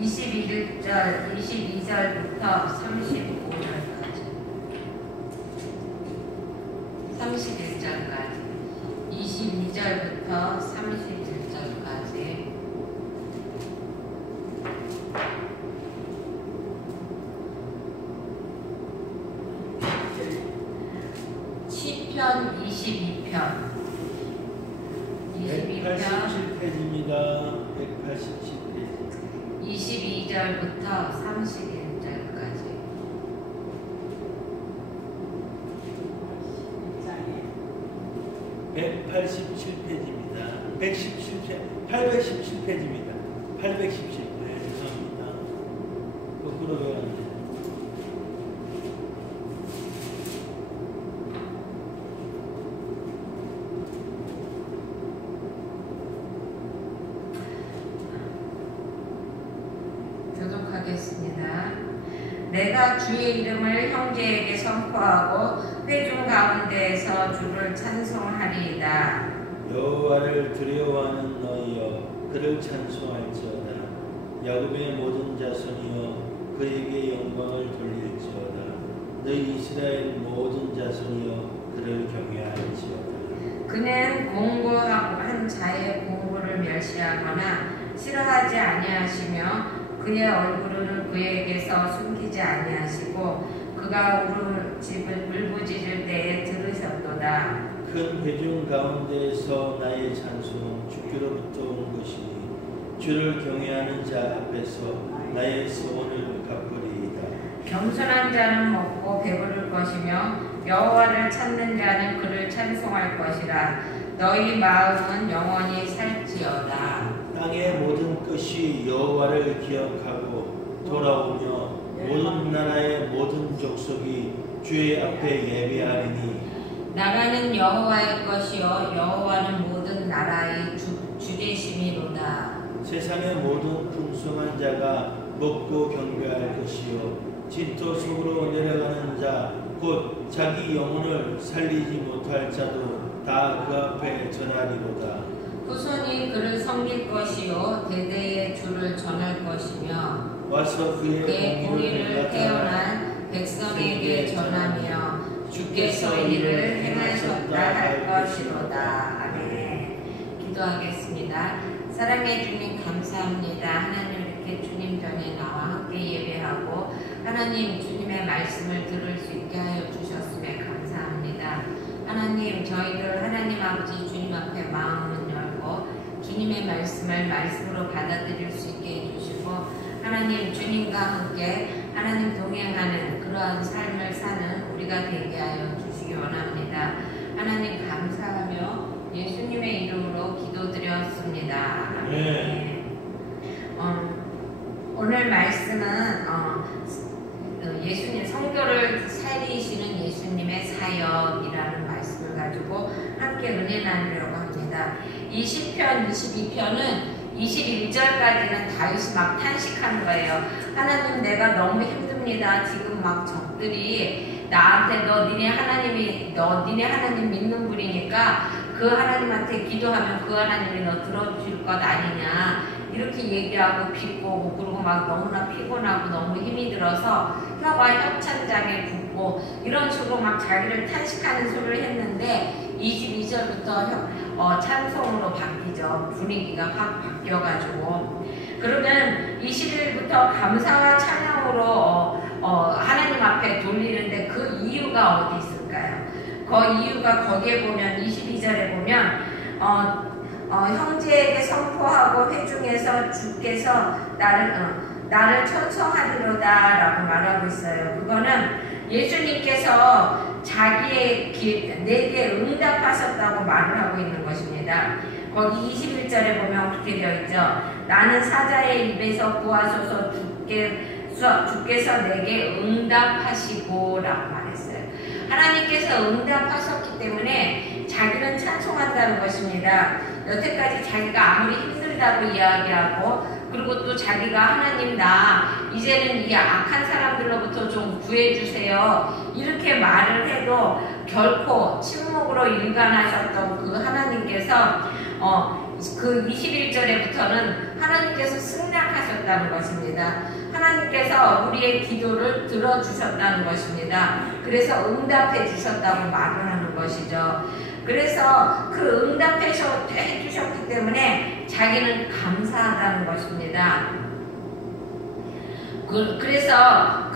22절부터 35절까지 31절까지 22절부터 31절까지 시편 22편 187페이지입니다. 187페이지 22절부터 31절까지 187페이지입니다. 817페이지입니다. 817. 네, 죄송합니다. 거꾸로 배웠는데. 교독하겠습니다. 내가 주의 이름을 형제에게 선포하고 회중 가운데에서 주를 찬송하리이다. 여호와를 두려워하는 너희여 그를 찬송할지어다. 야곱의 모든 자손이여 그에게 영광을 돌릴지어다. 너희 이스라엘 모든 자손이여 그를 경외할지어다. 그는 공고한 자의 공고를 멸시하거나 싫어하지 아니하시며 그의 얼굴을 그에게서 숨기지 아니하시고 그가 울부짖을 때에 들으셨도다. 큰 회중 가운데에서 나의 찬송은 주께로부터 온 것이니 주를 경외하는 자 앞에서 나의 소원을 갚으리이다. 겸손한 자는 먹고 배부를 것이며 여호와를 찾는 자는 그를 찬송할 것이라. 너희 마음은 영원히 살지어다. 땅의 모든 끝이 여호와를 기억하고 돌아오며 모든 나라의 모든 족속이 주의 앞에 예배하리니 나라는 여호와의 것이요 여호와는 모든 나라의 주되심이로다. 세상의 모든 풍성한 자가 먹고 경배할 것이요 진토 속으로 내려가는 자 곧 자기 영혼을 살리지 못할 자도 다 그 앞에 전하리로다. 후손이 그를 섬길 것이요 대대의 주를 전할 것이며 와서 그의 공의를 태어난 백성에게 전하며 주께서 이를 행하셨다 할 것이로다. 아멘. 기도하겠습니다. 사랑해 주님 감사합니다. 하나님 이렇게 주님 전에 나와 함께 예배하고 하나님 주님의 말씀을 들을 수 있게 하여 주셨음에 감사합니다. 하나님 저희들 하나님 아버지 주님 앞에 마음은 열고 주님의 말씀을 말씀으로 받아들일 수 있게 해주시고 하나님 주님과 함께 하나님 동행하는 그러한 삶을 사는 우리가 되게 하여 주시기 원합니다. 하나님 감사하며 예수님의 이름으로 기도드렸습니다. 네. 오늘 말씀은 예수님 성도를 살리시는 예수님의 사역이라는 말씀을 가지고 함께 은혜 나누려고 합니다. 이 시편 22편은 21절까지는 다윗이 막 탄식하는 거예요. 하나님 내가 너무 힘듭니다. 지금 막 적들이 나한테 니네 하나님 믿는 분이니까 그 하나님한테 기도하면 그 하나님이 너 들어줄 것 아니냐 이렇게 얘기하고 비꼬고 그리고 막 너무나 피곤하고 너무 힘이 들어서 혀가 협찬장에 붙고 이런 식으로 막 자기를 탄식하는 소리를 했는데 22절부터 찬송으로 바뀌죠. 분위기가 확 바뀌어가지고 그러면 21절부터 감사와 찬양으로 하나님 앞에 돌리는데 그 이유가 어디 있을까요? 그 이유가 거기에 보면 22절에 보면 형제에게 선포하고 회중에서 주께서 나를 천성하리로다 라고 말하고 있어요. 그거는 예수님께서 내게 응답하셨다고 말을 하고 있는 것입니다. 거기 21절에 보면 그렇게 되어 있죠. 나는 사자의 입에서 구하소서 주께서 내게 응답하시고 라고 말했어요. 하나님께서 응답하셨기 때문에 자기는 찬송한다는 것입니다. 여태까지 자기가 아무리 힘들다고 이야기하고 그리고 또 자기가 하나님 나 이제는 이 악한 사람들로부터 좀 구해주세요 이렇게 말을 해도 결코 침묵으로 일관하셨던 그 하나님께서 그 21절에부터는 하나님께서 승낙하셨다는 것입니다. 하나님께서 우리의 기도를 들어주셨다는 것입니다. 그래서 응답해 주셨다고 말을 하는 것이죠. 그래서 그 응답해 주셨기 때문에 자기는 감사하다는 것입니다. 그래서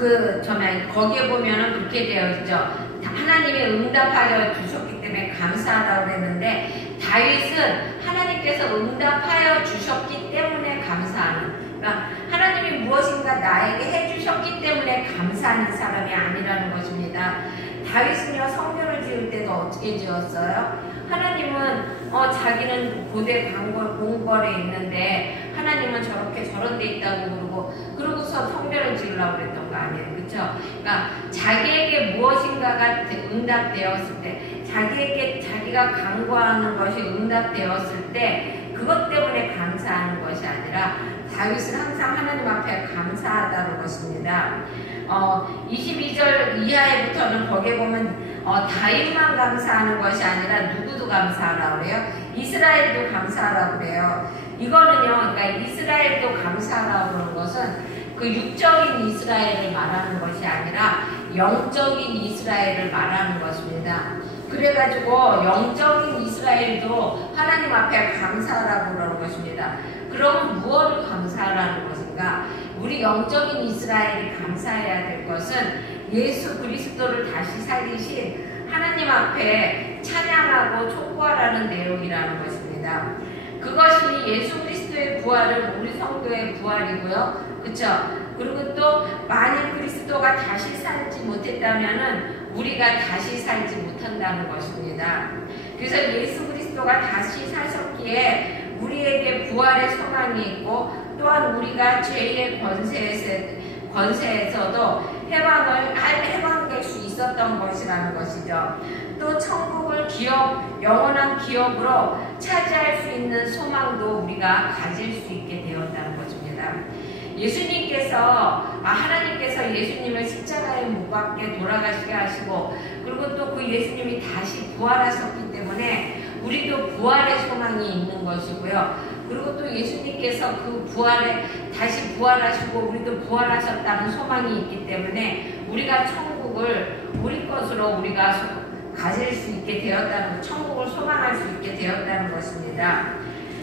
거기에 보면은 그렇게 되어 있죠. 하나님이 응답하여 주셨기 때문에 감사하다고 그랬는데, 다윗은 하나님께서 응답하여 주셨기 때문에 감사하는, 그러니까 하나님이 무엇인가 나에게 해주셨기 때문에 감사하는 사람이 아니라는 것입니다. 다윗은요, 성전을 지을 때도 어떻게 지었어요? 하나님은 자기는 고대 궁궐에 있는데 하나님은 저런 데 있다고 그러고서 성전을 지으려고 그랬던 거 아니에요, 그렇죠? 그러니까 자기에게 무엇인가가 응답되었을 때, 자기가 간구하는 것이 응답되었을 때 그것 때문에 감사하는 것이 아니라, 다윗은 항상 하나님 앞에 감사하다는 것입니다. 22절 이하에부터는 거기에 보면 다윗만 감사하는 것이 아니라 누구도 감사하라고 그래요? 이스라엘도 감사하라고 그래요. 이거는요, 그러니까 이스라엘도 감사하라고 그러는 것은 그 육적인 이스라엘을 말하는 것이 아니라 영적인 이스라엘을 말하는 것입니다. 그래가지고 영적인 이스라엘도 하나님 앞에 감사하라고 그러는 것입니다. 그럼 무엇을 감사하라는 것인가? 우리 영적인 이스라엘이 감사해야 될 것은 예수 그리스도를 다시 살리신 하나님 앞에 찬양하고 촉구하라는 내용이라는 것입니다. 그것이 예수 그리스도의 부활은 우리 성도의 부활이고요. 그쵸? 그리고 또 만일 그리스도가 다시 살지 못했다면은 우리가 다시 살지 못한다는 것입니다. 그래서 예수 그리스도가 다시 사셨기에 우리에게 부활의 소망이 있고, 또한 우리가 죄의 권세에서도 해방될 수 있었던 것이라는 것이죠. 또 천국을 영원한 기업으로 차지할 수 있는 소망도 우리가 가질 수 있게 되었다는 것입니다. 하나님께서 예수님을 십자가에 못 박게 돌아가시게 하시고, 그리고 또 그 예수님이 다시 부활하셨기 때문에 우리도 부활의 소망이 있는 것이고요. 그리고 또 예수님께서 그 다시 부활하시고 우리도 부활하셨다는 소망이 있기 때문에 우리가 천국을 우리 것으로 우리가 가질 수 있게 되었다는, 천국을 소망할 수 있게 되었다는 것입니다.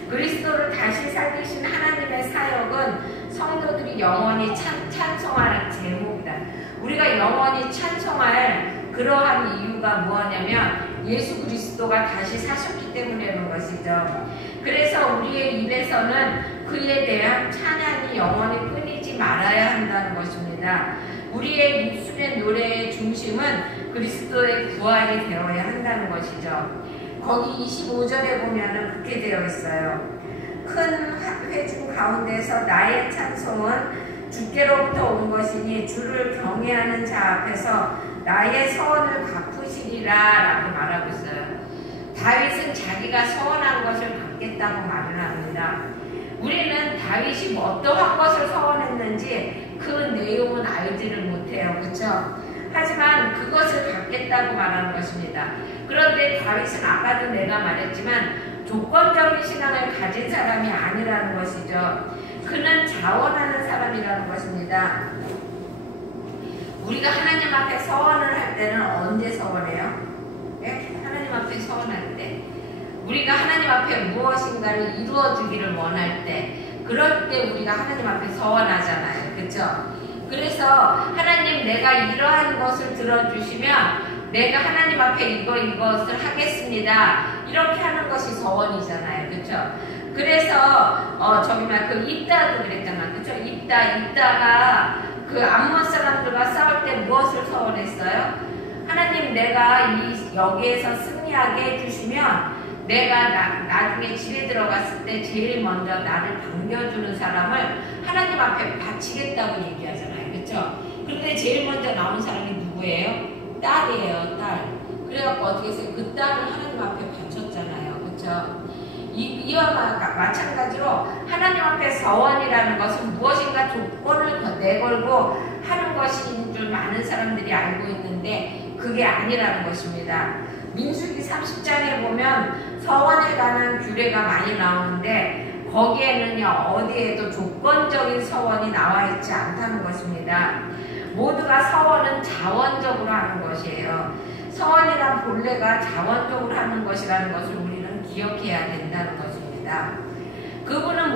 그리스도를 다시 살리신 하나님의 사역은 성도들이 영원히 찬송할 제목이다. 우리가 영원히 찬송할 그러한 이유가 무엇이냐면 예수 그리스도가 다시 사셨기 때문이라는 것이죠. 그래서 우리의 입에서는 그에 대한 찬양이 영원히 끊이지 말아야 한다는 것입니다. 우리의 입술의 노래의 중심은 그리스도의 부활이 되어야 한다는 것이죠. 거기 25절에 보면은 그렇게 되어 있어요. 큰 회중 가운데서 나의 찬송은 주께로부터 온 것이니 주를 경외하는 자 앞에서 나의 서원을 갚으시리라 라고 말하고 있어요. 다윗은 자기가 서원한 것을 갚겠다고 말을 합니다. 우리는 다윗이 어떠한 것을 서원했는지 그 내용은 알지를 못해요. 그렇죠? 하지만 그것을 갖겠다고 말하는 것입니다. 그런데 다윗은 아까도 내가 말했지만 조건적인 신앙을 가진 사람이 아니라는 것이죠. 그는 자원하는 사람이라는 것입니다. 우리가 하나님 앞에 서원을 할 때는 언제 서원해요? 네? 하나님 앞에 서원할 때, 우리가 하나님 앞에 무엇인가를 이루어주기를 원할 때, 그럴 때 우리가 하나님 앞에 서원하잖아요. 그렇죠? 그래서 하나님, 내가 이러한 것을 들어주시면 내가 하나님 앞에 이것을 하겠습니다. 이렇게 하는 것이 서원이잖아요. 그렇죠? 그래서 그 입다도 그랬잖아. 그렇죠? 입다가 그 암몬 사람들과 싸울 때 무엇을 서원했어요? 하나님, 내가 여기에서 승리하게 해주시면 내가 나중에 집에 들어갔을 때 제일 먼저 나를 반겨주는 사람을 하나님 앞에 바치겠다고 얘기하잖아요. 그렇죠? 그런데 제일 먼저 나온 사람이 누구예요? 딸이에요. 딸. 그래갖고 어떻게 했어요? 그 딸을 하나님 앞에 바쳤잖아요. 그렇죠? 이와 마찬가지로 하나님 앞에 서원이라는 것은 무엇인가 조건을 내걸고 하는 것인 줄 많은 사람들이 알고 있는데 그게 아니라는 것입니다. 민수기 30장에 보면 서원에 관한 규례가 많이 나오는데 거기에는요 어디에도 조건적인 서원이 나와 있지 않다는 것입니다. 모두가 서원은 자원적으로 하는 것이에요. 서원이란 본래가 자원적으로 하는 것이라는 것을 우리는 기억해야 된다는 것입니다. 그분은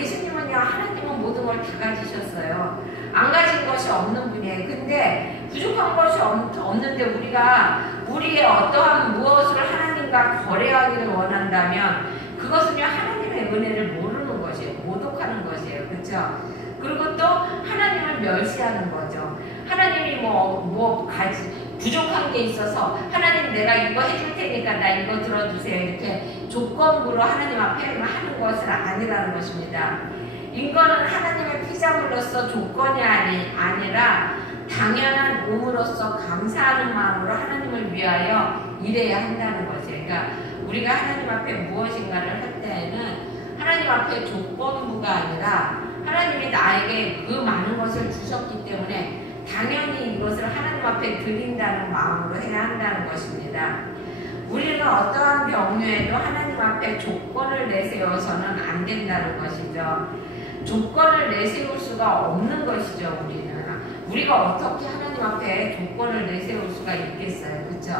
예수님은요 하나님은 모든 걸 다 가지셨어요. 안 가진 것이 없는 분이에요. 근데 부족한 것이 없는데 우리가 우리의 어떠한 무엇을 하나님과 거래하기를 원한다면 그것은요 하나님의 은혜를 모르는 것이에요. 모독하는 것이에요. 그렇죠? 그리고 또 하나님을 멸시하는 거죠. 하나님이 부족한 게 있어서 하나님 내가 이거 해줄 테니까 나 이거 들어주세요. 이렇게 조건부로 하나님 앞에 하는 것은 아니라는 것입니다. 인권은 하나님의 피자물로서 조건이 아니라 당연한 의무로서 감사하는 마음으로 하나님을 위하여 일해야 한다는 것이에요. 그러니까 우리가 하나님 앞에 무엇인가를 할 때에는 하나님 앞에 조건부가 아니라 하나님이 나에게 그 많은 것을 주셨기 때문에 당연히 이것을 하나님 앞에 드린다는 마음으로 해야 한다는 것입니다. 우리는 어떠한 경우에도 하나님 앞에 조건을 내세워서는 안 된다는 것이죠. 조건을 내세울 수가 없는 것이죠. 우리가 어떻게 하나님 앞에 조건을 내세울 수가 있겠어요. 그렇죠?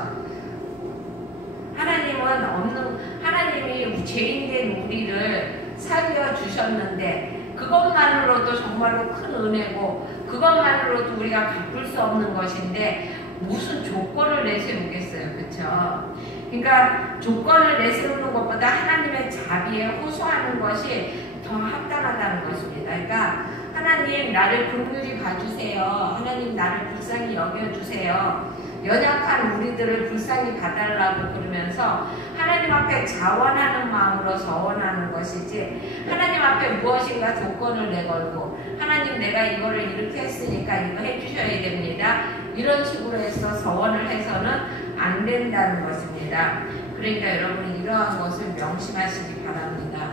하나님이 죄인된 우리를 살려 주셨는데 그것만으로도 정말로 큰 은혜고 그것만으로도 우리가 갚을 수 없는 것인데 무슨 조건을 내세우겠어요. 그렇죠? 그러니까 조건을 내세우는 것보다 하나님의 자비에 호소하는 것이 더 합당하다는 것입니다. 그러니까 하나님 나를 긍휼히 봐주세요. 하나님 나를 불쌍히 여겨주세요. 연약한 우리들을 불쌍히 봐달라고 그러면서 하나님 앞에 자원하는 마음으로 서원하는 것이지 하나님 앞에 무엇인가 조건을 내걸고 하나님 내가 이거를 이렇게 했으니까 이거 해주셔야 됩니다. 이런 식으로 해서 서원을 해서는 안 된다는 것입니다. 그러니까 여러분이 이러한 것을 명심하시기 바랍니다.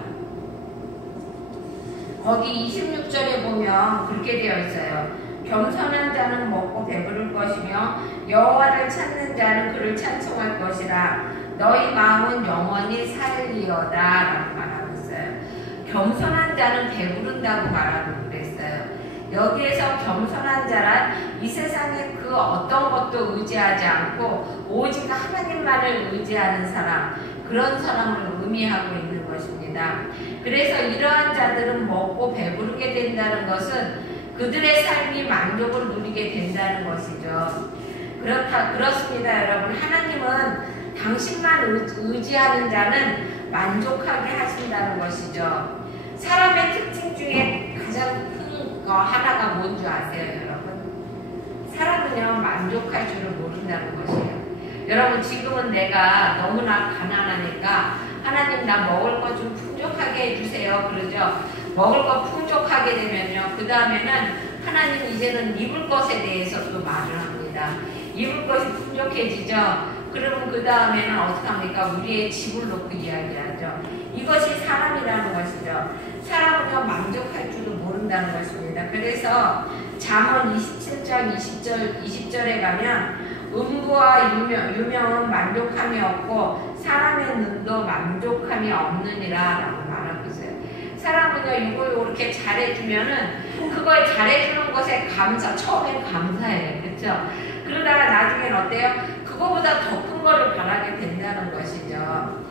거기 26절에 보면 그렇게 되어 있어요. 겸손한 자는 먹고 배부를 것이며 여호와를 찾는 자는 그를 찬송할 것이라. 너희 마음은 영원히 살리어다 라고 말하고 있어요. 겸손한 자는 배부른다고 말하고 그랬어요. 여기에서 겸손한 자란 이 세상에 그 어떤 것도 의지하지 않고 오직 하나님만을 의지하는 사람, 그런 사람을 의미하고 있는 것입니다. 그래서 이러한 자들은 먹고 배부르게 된다는 것은 그들의 삶이 만족을 누리게 된다는 것이죠. 그렇습니다, 여러분. 하나님은 당신만 의지하는 자는 만족하게 하신다는 것이죠. 사람의 특징 중에 가장 큰 거 하나가 뭔지 아세요, 여러분? 사람은요, 만족할 줄을 모른다는 것이에요. 여러분, 지금은 내가 너무나 가난하니까 하나님 나 먹을 것 좀 풍족하게 해주세요. 그러죠? 먹을 것 풍족하게 되면요. 그 다음에는 하나님 이제는 입을 것에 대해서 또 말을 합니다. 입을 것이 풍족해지죠. 그러면 그 다음에는 어떻게 합니까? 우리의 집을 놓고 이야기하죠. 이것이 사람이라는 것이죠. 사람은요 만족할 줄을 모른다는 것입니다. 그래서 잠언 27장 20절에 가면 음부와 유명은 만족함이 없고 사람의 눈도 만족함이 없느니라 라고 말하고 있어요. 사람은요 이걸 이렇게 잘해주면은 그걸 잘해주는 것에 처음엔 감사해요. 그렇죠? 그러다가 나중엔 어때요? 그거보다 더 큰 거를 바라게 된다는 것이죠.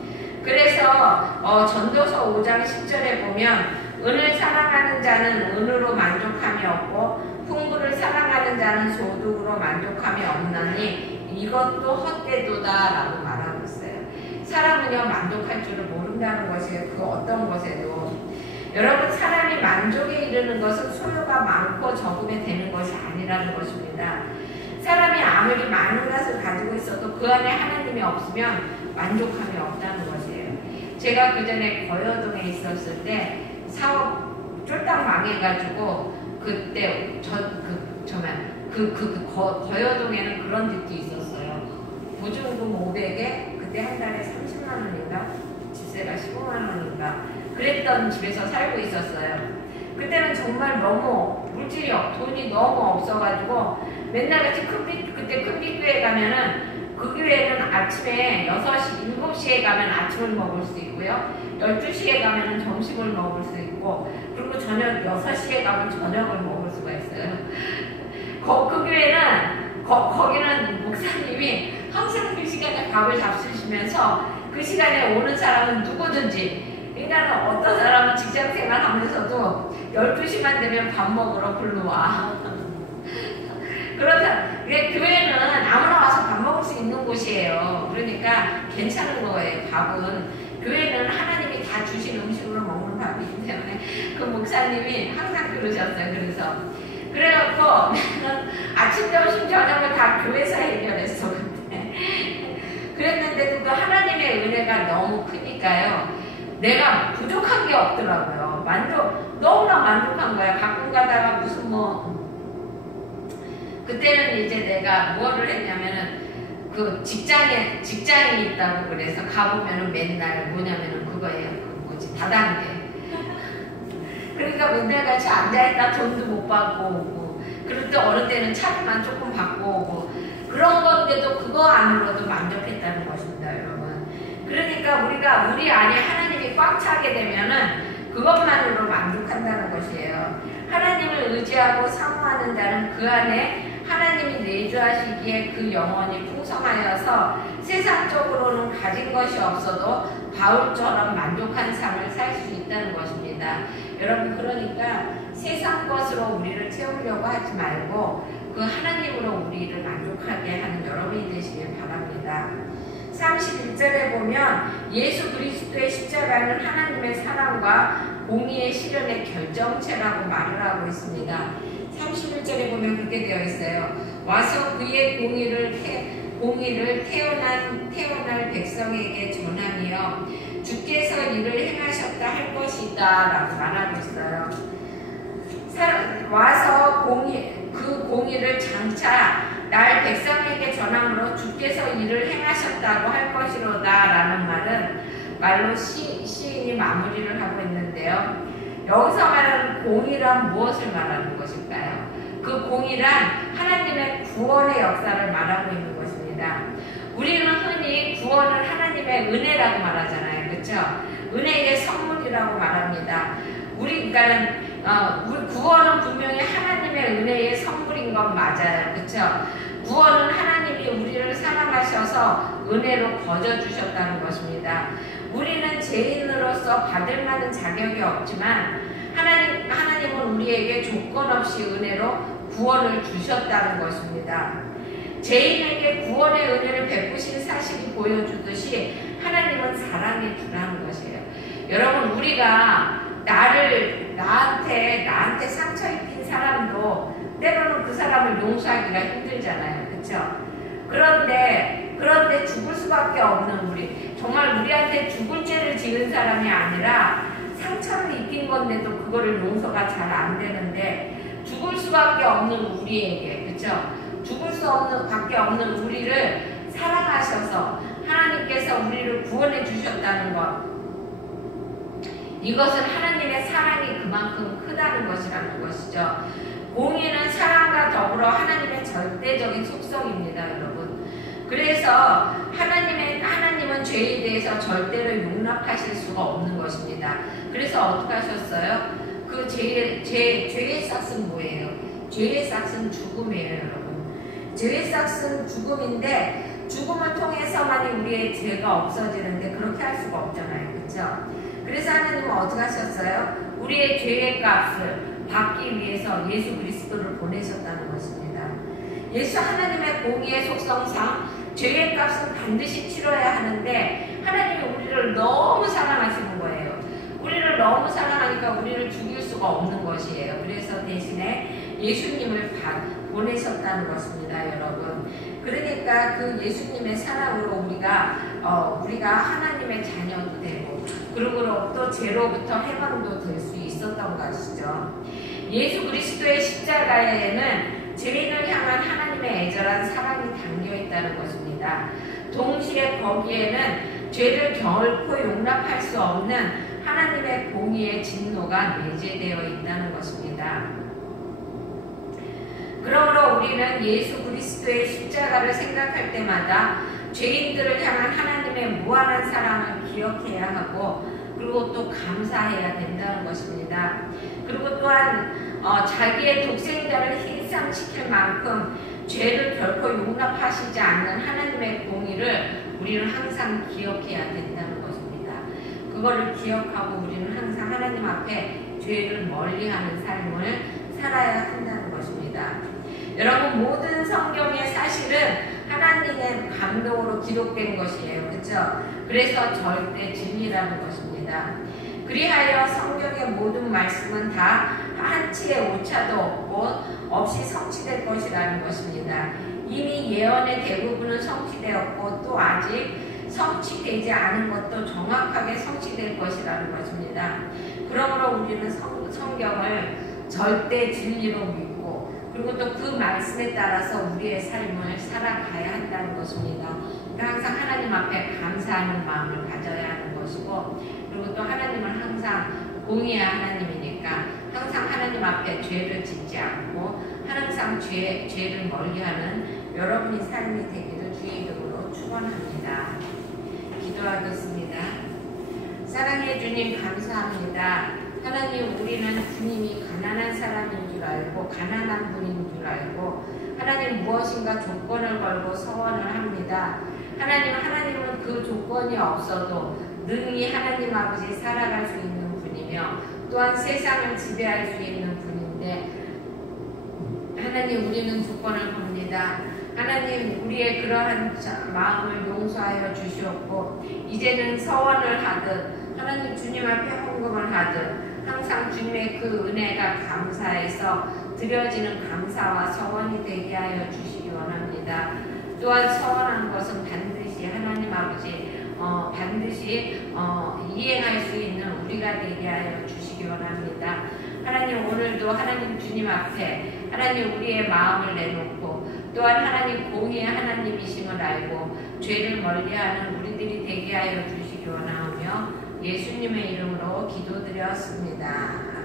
그래서 전도서 5장 10절에 보면 은을 사랑하는 자는 은으로 만족함이 없고 풍부를 사랑하는 자는 소득으로 만족함이 없나니 이것도 헛되도다 라고 말하고 있어요. 사람은요 만족할 줄을 모른다는 것이에요. 그 어떤 것에도. 여러분, 사람이 만족에 이르는 것은 소유가 많고 적음에 되는 것이 아니라는 것입니다. 사람이 아무리 많은 것을 가지고 있어도 그 안에 하나님이 없으면 만족함이 없다는 것이에요. 제가 그 전에 거여동에 있었을 때 사업 쫄딱 망해가지고 그때 거여동에는 그런 집도 있었어요. 보증금 500에 그때 한 달에 30만 원인가 집세가 15만 원인가 그랬던 집에서 살고 있었어요. 그때는 정말 너무 돈이 너무 없어가지고 맨날 같이 그때 큰 빅교에 가면은 그 교회는 아침에 6시, 7시에 가면 아침을 먹을 수 있고요. 12시에 가면 점심을 먹을 수 있고, 그리고 저녁 6시에 가면 저녁을 먹을 수가 있어요. 그 교회는, 거기는 목사님이 항상 그 시간에 밥을 잡수시면서 그 시간에 오는 사람은 누구든지, 그러니까 어떤 사람은 직장 생활 하면서도 12시만 되면 밥 먹으러 불러와. 그렇다. 교회는 아무나 와서 밥 먹을 수 있는 곳이에요. 그러니까 괜찮은 거예요. 밥은. 교회는 하나님이 다 주신 음식으로 먹는 밥이기 때문에 그 목사님이 항상 그러셨어요. 그래갖고 아침, 점심, 저녁을 다 교회에서 해결했어. 그때. 그랬는데도 그 하나님의 은혜가 너무 크니까요. 내가 부족한 게 없더라고요. 너무나 만족한 거야. 가끔 가다가 무슨 그때는 이제 내가 뭐를 했냐면은 그 직장이 있다고 그래서 가보면은 맨날 뭐냐면은 그거예요. 다단계. 그러니까 맨날 같이 앉아있다 돈도 못 받고 오고, 그럴 때 어느 때는 차비만 조금 받고 오고, 그런 건데도 그거 안으로도 만족했다는 것입니다, 여러분. 그러니까 우리가 우리 안에 하나님이 꽉 차게 되면은 그것만으로 만족한다는 것이에요. 하나님을 의지하고 사모하는 자는 그 안에 하나님이 내주하시기에 그 영혼이 풍성하여서 세상적으로는 가진 것이 없어도 바울처럼 만족한 삶을 살 수 있다는 것입니다. 여러분, 그러니까 세상 것으로 우리를 채우려고 하지 말고 그 하나님으로 우리를 만족하게 하는 여러분이 되시길 바랍니다. 31절에 보면 예수 그리스도의 십자가는 하나님의 사랑과 공의의 실현의 결정체라고 말을 하고 있습니다. 31절에 보면 그렇게 되어 있어요. 와서 그의 공의를 태어날 백성에게 전하며 주께서 이를 행하셨다 할 것이다 라고 말하고 있어요. 와서 그 공의를 장차 날 백성에게 전함으로 주께서 이를 행하셨다고 할 것이로다 라는 말로 시인이 마무리를 하고 있는데요. 여기서 말하는 공의란 무엇을 말하는 것일까요? 그 공의란 하나님의 구원의 역사를 말하고 있는 것입니다. 우리는 흔히 구원을 하나님의 은혜라고 말하잖아요. 그렇죠? 은혜의 선물이라고 말합니다. 우리 구원은 분명히 하나님의 은혜의 선물인 건 맞아요. 그렇죠? 구원은 하나님이 우리를 사랑하셔서 은혜로 거저주셨다는 것입니다. 우리는 죄인으로서 받을 만한 자격이 없지만 하나님은 우리에게 조건 없이 은혜로 구원을 주셨다는 것입니다. 죄인에게 구원의 은혜를 베푸신 사실이 보여주듯이 하나님은 사랑의 주라는 것이에요. 여러분, 우리가 나한테 상처 입힌 사람도 때로는 그 사람을 용서하기가 힘들잖아요. 그렇죠? 그런데 죽을 수밖에 없는 우리, 정말 우리한테 죽을 죄를 지은 사람이 아니라 상처를 입힌 건데도 그거를 용서가 잘 안 되는데 죽을 수밖에 없는 우리에게, 그렇죠? 죽을 수밖에 없는 우리를 사랑하셔서 하나님께서 우리를 구원해 주셨다는 것, 이것은 하나님의 사랑이 그만큼 크다는 것이라는 것이죠. 공의는 사랑과 더불어 하나님의 절대적인 속성입니다, 여러분. 그래서 하나님은 죄에 대해서 절대로 용납하실 수가 없는 것입니다. 그래서 어떻게 하셨어요? 그 죄의 싹은 뭐예요? 죄의 싹은 죽음이에요, 여러분. 죄의 싹은 죽음인데 죽음을 통해서만이 우리의 죄가 없어지는데 그렇게 할 수가 없잖아요, 그렇죠? 그래서 하나님은 어떻게 하셨어요? 우리의 죄의 값을 받기 위해서 예수 그리스도를 보내셨다는 것입니다. 예수 하나님의 공의의 속성상 죄의 값은 반드시 치러야 하는데 하나님이 우리를 너무 사랑하시는 거예요. 우리를 너무 사랑하니까 우리를 죽일 수가 없는 것이에요. 그래서 대신에 예수님을 보내셨다는 것입니다, 여러분. 그러니까 그 예수님의 사랑으로 우리가 하나님의 자녀도 되고, 그리고 또 죄로부터 해방도 될 수 있었던 것이죠. 예수 그리스도의 십자가에는 죄인을 향한 하나님의 애절한 사랑이 담겨 있다는 것입니다. 동시에 거기에는 죄를 결코 용납할 수 없는 하나님의 공의의 진노가 내재되어 있다는 것입니다. 그러므로 우리는 예수 그리스도의 십자가를 생각할 때마다 죄인들을 향한 하나님의 무한한 사랑을 기억해야 하고 그리고 또 감사해야 된다는 것입니다. 그리고 또한 자기의 독생자를 희생시킬 만큼 죄를 결코 용납하시지 않는 하나님의 공의를 우리는 항상 기억해야 된다는 것입니다. 그거를 기억하고 우리는 항상 하나님 앞에 죄를 멀리하는 삶을 살아야 한다는 것입니다. 여러분, 모든 성경의 사실은 하나님의 감동으로 기록된 것이에요. 그렇죠? 그래서 절대 진리라는 것입니다. 그리하여 성경의 모든 말씀은 다 한치의 오차도 없이 성취될 것이라는 것입니다. 이미 예언의 대부분은 성취되었고 또 아직 성취되지 않은 것도 정확하게 성취될 것이라는 것입니다. 그러므로 우리는 성경을 절대 진리로 믿고 그리고 또 그 말씀에 따라서 우리의 삶을 살아가야 한다는 것입니다. 항상 하나님 앞에 감사하는 마음을 가져야 하는 것이고 그리고 또 하나님은 항상 공의의 하나님이니까 항상 하나님 앞에 죄를 짓지 않고 항상 죄를 멀리하는 여러분의 삶이 되기를 주의 이름으로 축원합니다. 기도하겠습니다. 사랑해 주님 감사합니다. 하나님, 우리는 주님이 가난한 사람인 줄 알고 가난한 분인 줄 알고 하나님 무엇인가 조건을 걸고 서원을 합니다. 하나님은 그 조건이 없어도 능히 하나님 아버지 살아갈 수 있는 분이며 또한 세상을 지배할 수 있는 분인데 하나님, 우리는 조건을 겁니다. 하나님, 우리의 그러한 마음을 용서하여 주시옵고 이제는 서원을 하듯 하나님 주님 앞에 헌금을 하듯 항상 주님의 그 은혜가 감사해서 드려지는 감사와 서원이 되게 하여 주시기 원합니다. 또한 서원한 것은 반드시 하나님 아버지 반드시 이행할 수 있는 우리가 되게 하여 주시기 원합니다. 하나님, 오늘도 하나님 주님 앞에 하나님 우리의 마음을 내놓고 또한 하나님 공의의 하나님이심을 알고 죄를 멀리하는 우리들이 되게 하여 주시기 원하며 예수님의 이름으로 기도드렸습니다.